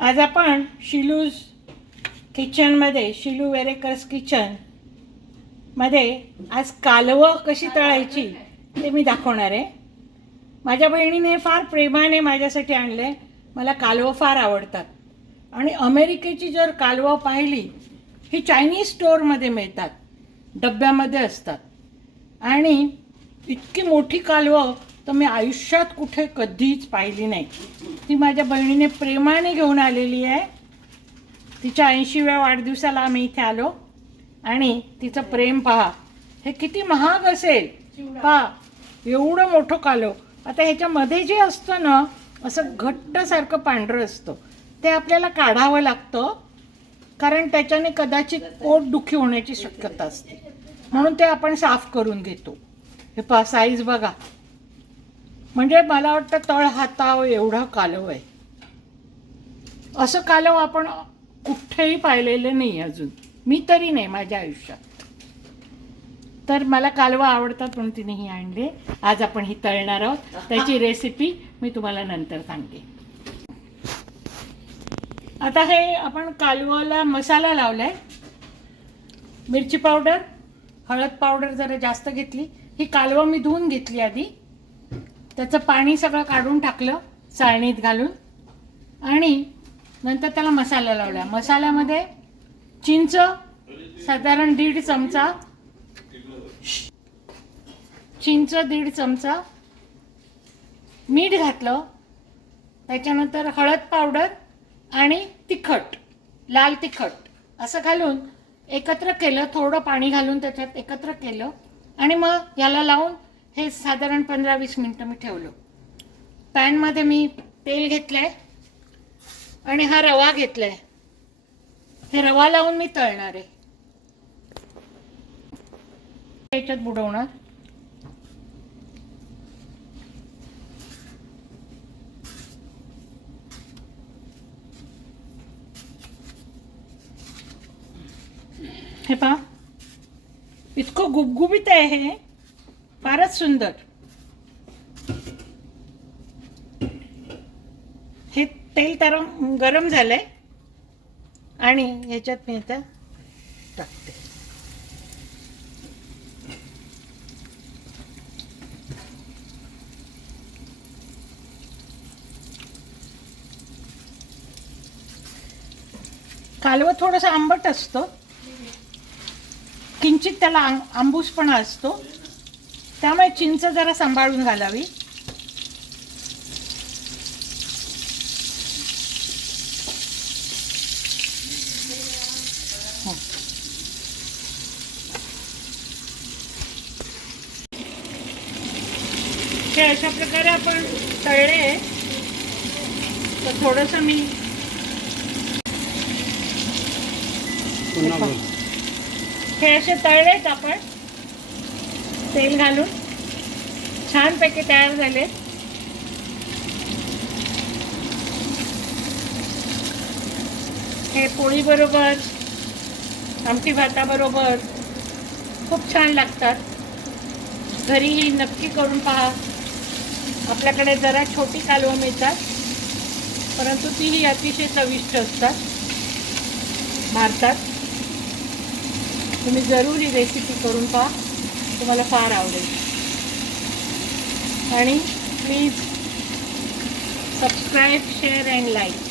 आज आपण शिलूज किचनमध्ये, शिलू वेरेकर्स किचन मध्ये आज कालवं कशी तळायची ते मी दाखवणार आहे. माझ्या बहिणीने फार प्रेमाने माझ्यासाठी आणले. मला कालवं फार आवडतात आणि अमेरिकेची जर कालवं पाहिली, ही चायनीज स्टोअरमध्ये मिळतात, डब्यामध्ये असतात आणि इतकी मोठी कालवं तर मी आयुष्यात कुठे कधीच पाहिली नाही. ती माझ्या बहिणीने प्रेमाने घेऊन आलेली आहे. तिच्या 80व्या वाढदिवसाला आम्ही इथे आलो आणि तिचं प्रेम पहा, हे किती महाग असेल पहा, एवढं मोठं कालव. आता ह्याच्यामध्ये जे असतं ना, असं घट्टसारखं पांढरं असतं, ते आपल्याला काढावं लागतं, कारण त्याच्याने कदाचित पोटदुखी होण्याची शक्यता असते, म्हणून ते आपण साफ करून घेतो. हे पहा, साईज बघा, म्हणजे मला वाटतं तळ हातावं एवढं कालव आहे. असं कालव आपण कुठेही पाहिलेलं नाही अजून, मी तरी नाही माझ्या आयुष्यात. तर मला कालवा आवडतात म्हणून तिने ही आणली. आज आपण ही तळणार आहोत. त्याची रेसिपी मी तुम्हाला नंतर सांगते. आता हे आपण कालवाला मसाला लावलाय. मिरची पावडर, हळद पावडर जरा जास्त घेतली. ही कालवा मी धुवून घेतली आधी, त्याचं पाणी सगळं काढून टाकलं चाळणीत घालून आणि नंतर त्याला मसाला लावला. मसाल्यामध्ये चिंच साधारण 1.5 चमचा, चिंच 1.5 चमचा, मीठ घातलं, त्याच्यानंतर हळद पावडर आणि तिखट, लाल तिखट असं घालून एकत्र केलं. थोडं पाणी घालून त्याच्यात एकत्र केलं आणि मग याला लावून हे साधारण 15-20 मिनटं मी ठेवलं. पॅनमध्ये मी तेल घेतलंय आणि हा रवा घेतलाय. हे रवा लावून मी तळणार आहे. याच्यात बुडवणार. हे पहा, इतकं गुबगुबीत आहे हे, फारच सुंदर. हे तेल गरम झालंय आणि ह्याच्यात मी आता टाकते. कालवं थोडंसं आंबट असतं, किंचित त्याला आंबूसपणा असतो, त्यामुळे चिंच जरा सांभाळून घालावी. हे अशा प्रकारे आपण तळले. तर थोडंसं मी हे असे तळलेत आपण तेल घालून, छानपैकी तयार झाले. हे पोळी बरोबर, आमटी भाताबरोबर खूप छान लागतात. घरीही नक्की करून पहा. आपल्याकडे जरा छोटी कालवं मिळतात, परंतु तीही अतिशय चविष्ट असतात भारतात. तुम्ही जरूर ही रेसिपी करून पहा, तुम्हाला फार आवडेल. आणि please subscribe, share and like.